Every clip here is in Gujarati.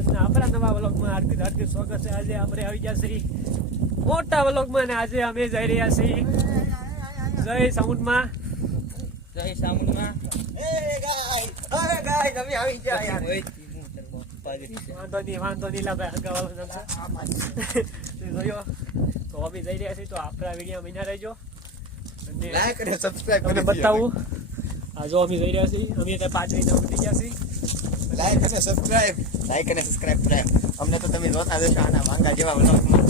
આજના આપણા નવા વ્લોગમાં આરતી સ્વાગત છે. આજે આપણે આવી ગયા છીએ મોટા વ્લોગમાં ને આજે અમે જઈ રહ્યા છીએ જય સાઉન્ડમાં. જય સામુંડમાં વાંધો નહીં વાંધો નહીં લા ભાઈ હગાવાલો જોયો? તો અમે જઈ રહ્યા છીએ તો આપણા વીડિયો મહિના રહેજો. અને લાઈક અને સબસ્ક્રાઇબ બતાવું. આ જો અમે જઈ રહ્યા છીએ અમે ત્યાં પાંચ મહિના ઉઠી ગયા છીએ. લાઈક અને સબસ્ક્રાઇબ લાઈક અને સબસ્ક્રાઇબ કરાય અમને તો તમે જોતા જશો આના વાંગા જેવા વ્લોગમાં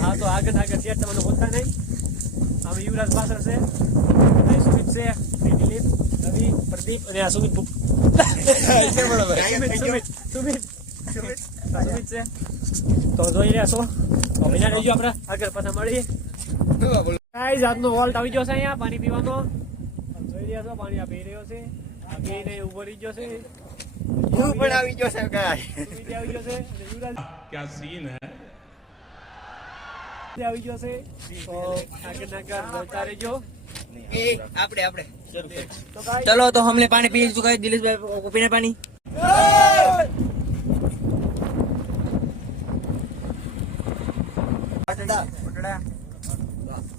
હા તો આગળ આગળ શેર તમને બોલતા નહીં. આમ યુવરાજ પાછળ છે સુમિત છે દિલીપ રવિ પ્રદીપ અને આ સુમિત સુમિત છે. તો જોઈ રહ્યા છો. મહિના રહીજો આપણે. આગળ પાછા મળીએ. આજનો વોલ્ટ આવી ગયો છે અહીંયા પાણી પીવાનો. જોઈ રહ્યા છો પાણી આ પી રહ્યો છે. બેને રહી ગયો છે. આવી ગયો આવી ગયો છે. ક્યાં સીન આપણે આપણે. ચલો તો હમને પાણી પી લીધું કઈ દિલેશભાઈ પીને પાણી.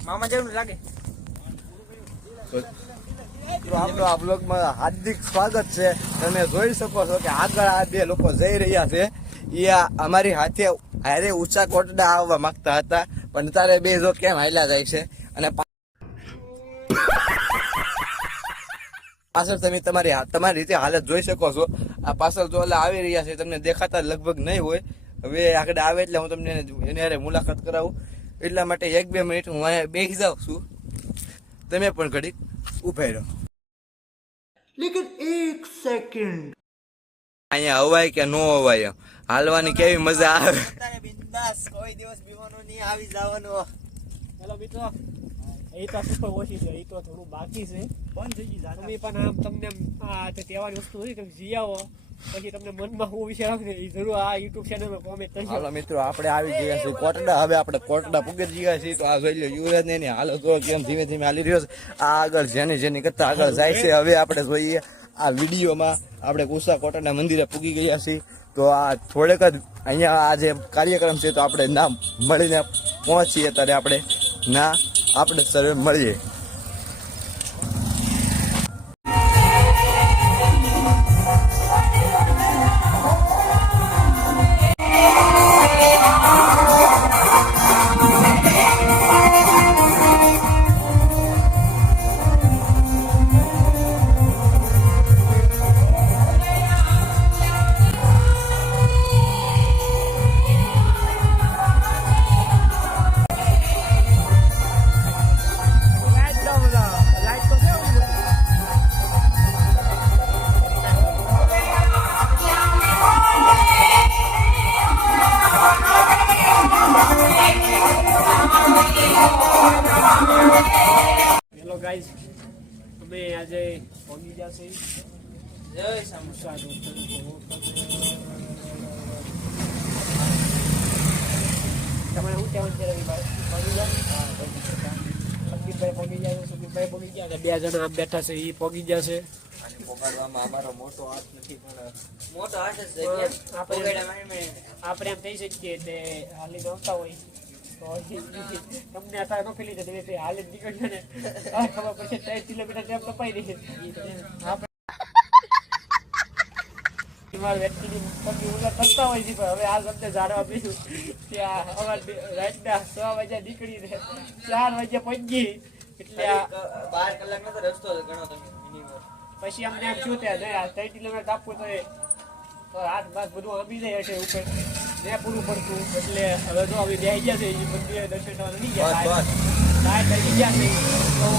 મામા જેવું લાગે. તો આપણો આ બ્લોગમાં હાર્દિક સ્વાગત છે. તમે જોઈ શકો છો કે આગળ આ બે લોકો જઈ રહ્યા છે. એ અમારી હાથે હારે ઊંચા કોટડા આવવા માંગતા હતા, પણ તારે બે જો કેમ હાલ્યા જાય છે? અને પાછળ તમે તમારી તમારી રીતે હાલત જોઈ શકો છો. આ પાછળ જો આવી રહ્યા છે તમને દેખાતા લગભગ નહીં હોય. હવે આગળ આવે એટલે હું તમને એની મુલાકાત કરાવું. એટલા માટે એક બે મિનિટ હું બેસી જાઉં છું. તમે પણ ઘડીક ઊભા સેકન્ડ અહીંયા હવાય કે નો હવાય હાલવાની કેવી મજા આવે? બિંદાસ કોઈ દિવસ બીવાનો નહીં આવી જવાનો. હેલો મિત્રો એ તો super ઓછી છે એ તો થોડું બાકી છે. બંધ થઈ ગઈ તમે પણ આમ તમને આ તહેવારની વસ્તુ હોય તમે જઈ આવો. પછી તમને મનમાં હું વિચાર આવે ને એ જરૂર આ યુટ્યુબ ચેનલમાં કોમેન્ટ કરજો. હાલો મિત્રો આપણે આવી ગયા છીએ કોટડા. હવે આપણે કોટડા પુગર ગયા છીએ. તો આ જોઈ લો યુવરાજ ને એની હાલત જો કેમ ધીમે ધીમે હાલી રહ્યો છે. આ આગળ જેની જેની કરતા આગળ જાય છે. હવે આપણે જોઈએ આ વિડીયોમાં આપણે કુસા કોટડા મંદિરે પૂગી ગયા છીએ. તો આ થોડેક જ અહીંયા આ જે કાર્યક્રમ છે તો આપણે ના મળીને પહોંચીએ ત્યારે આપણે ના આપણે સર્વે મળીએ. પહોંચી જશે. જય સામુ. તમારે શું કહેવાનું છે રવિભાઈ? પહોંચી જાય? સંદીપભાઈ પહોંચી ગયા અને બે જણા આમ બેઠા છે એ પહોંચી ગયા છે. પોગાડવામાં અમારો મોટો હાથ નથી પણ મોટો હાથ જ આપણે-. આપણે એમ થઈ શકીએ તે હાલી આવતા હોય. તમને અત્યારે નો ફેલી જતી એટલે હાલ નીકળશે ને. આ ખબર પડશે ત્રણ કિલોમીટર જેમ કપાઈ રહી છે. આપણે બીમાર વ્યક્તિની પગની ઉલટ કરતા હોય છે પણ હવે આ શબ્દ જાણવા બીજું કે આ રાતના છ વાગ્યા નીકળીને ચાર વાગ્યા પહોંચી. એટલે બાર કલાકનો તો રસ્તો ગણો તમે પછી અમને એમ શું ત્યાં ત્રણ કિલોમીટર આપવું તો તો હાથ બાદ બધું આંબી જાય છે ઉપર. ને પૂરું પડતું એટલે હવે જો હવે બે ગયા છે મંદિરે દર્શન નહીં ગયા. લાઈટ થઈ ગયા છે. તો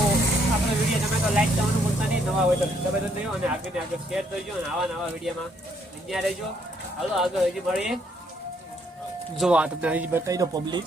આપણો વીડિયો તમે તો લાઈક થવાનું ભૂલતા નહીં. નવા હોય તો તમે તો નહીં અને આગળ ને આગળ શેર કરજો અને આવા નવા વિડીયોમાં અહીંયા રહેજો. હાલો આગળ હજી મળીએ. જો આ તમને હજી બતાવી દો પબ્લિક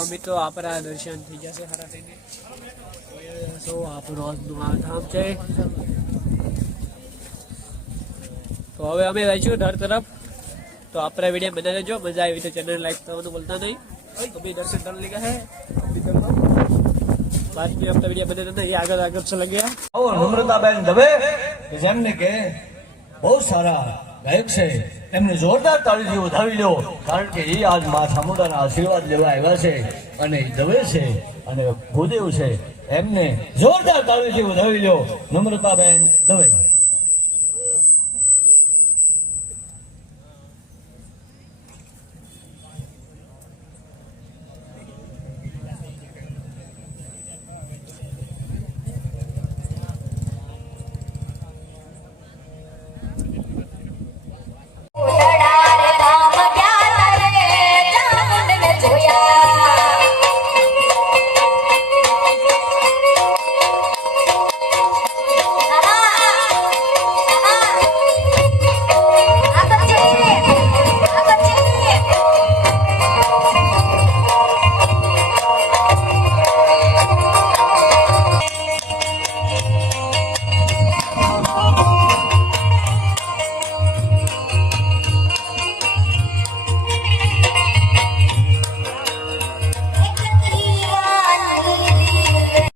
ચલો મિત્રો આપણા દર્શન થઈ જશે ખરા થઈને. તો આપણું આ ધામ છે. તો હવે અમે જઈશું દર તરફ. તો આપણા વીડિયો બધા રહેજો. મજા આવી તો ચેનલ લાઈક કરવાનું બોલતા નહીં. અભી દર્શન કરને લીધા હે બાદ મેં આગળ આગળ ચલા ગયા. બહુ સારા ગાયક છે. એમને જોરદાર તાળીથી વધાવી લો કારણ કે એ આજ મા ચામુંડાના આશીર્વાદ લેવા આવ્યા છે અને દવે છે અને ભૂદેવ છે. એમને જોરદાર તાળીથી વધાવી લો નમ્રતાબેન